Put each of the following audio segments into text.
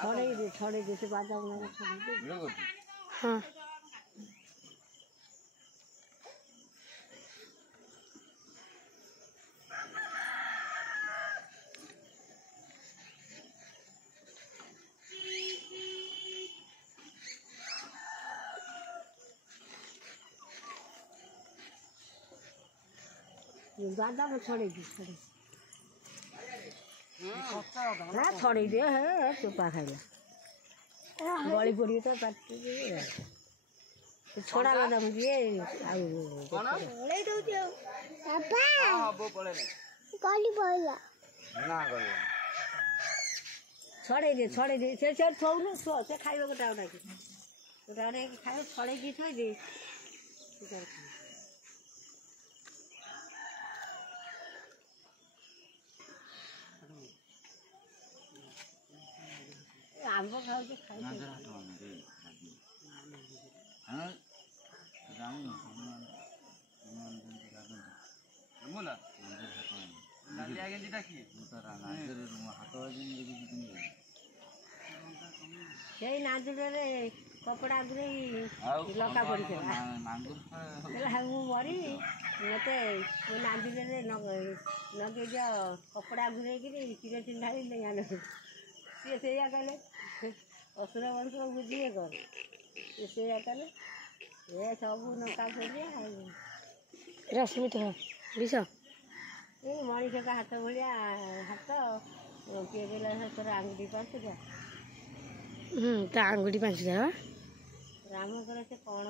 छोड़े जैसे बादाम हाँ बादाम छोड़ेगी हाँ छोड़ी दे है चुपा खाइला गली पड़ी तो काटी छोड़ा बादाम दिए ले दो दियो पापा हां वो पड़े नहीं गली पड़ला ना गली छोड़े दे से छोउनु से खाइबो गोटा उडा के खाइबो छोड़े की थोइ दे आंबो खाओ के खाई ना जरा हटवा दे हां रामू हनुमान जयंती का दिन बोला डालिया के जीता की उतारा नाजर हाटवा दिन देखि दिन सेई नाजर रे कपड़ा गुरे लका पड़ी के नांगुर हम मरी मते वो नाजर रे नगे जो कपड़ा गुरे की किरे चिन्हाई नहीं आने सी से या कहले असुर वंश बुझिए कर से या कहले ये सब नका छोड़िया रश्मि तो विष ये मनीष का हाथ भलिया हाथ किए गला तोर आंगुठी पास जा ता आंगुठी पास जा राम करे से कोण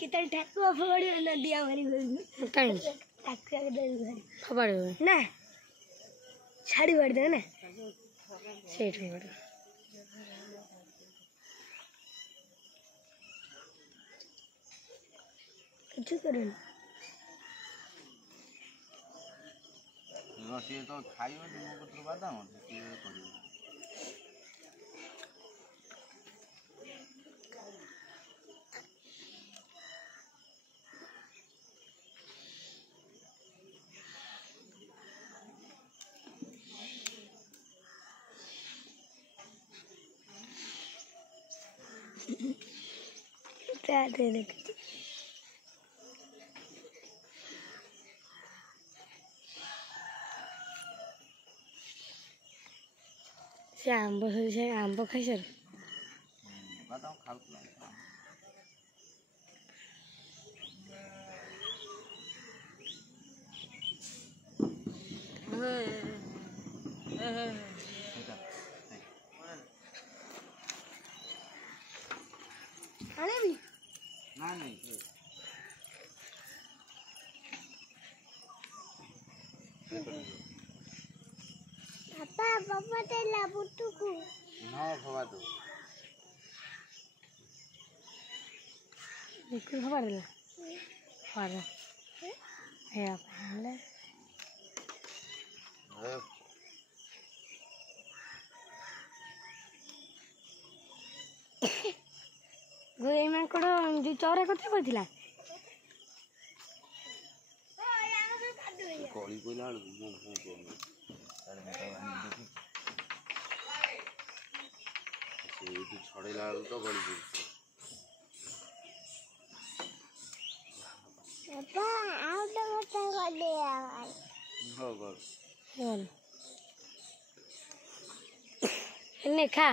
केतल ठाकुआ फबड़ी नदिया भरी गई काई ठाकुआ के दल भरी फबड़ी ना छाड़ी भर दे ना सेठ भर कुछ करे रसिए तो खाइयो निमपत्र बादाम से करियो दे से आंब खाई सर बादाम खाउतला आने भी ना नहीं पापा ते लाबुटू को ना खवा दो बिल्कुल खबर ला खबर है आपने गोई मांकड़ जो चौरा कथा कहला कली कोइला मो से छड़ेला तो गली पड़ी पापा आउट कथा कहले यार हो गल बोल ने खा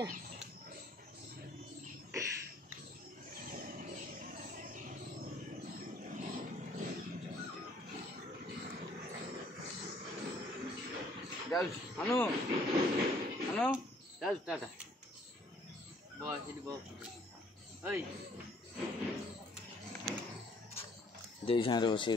ଦେଖିଆ ଯାଉଛି ଅନୁ ଅନୁ ଯାଉଛି ଟାଟା ବସ ସେଠି ବସ ଦେଇ ସାଙ୍ଗରେ ବସି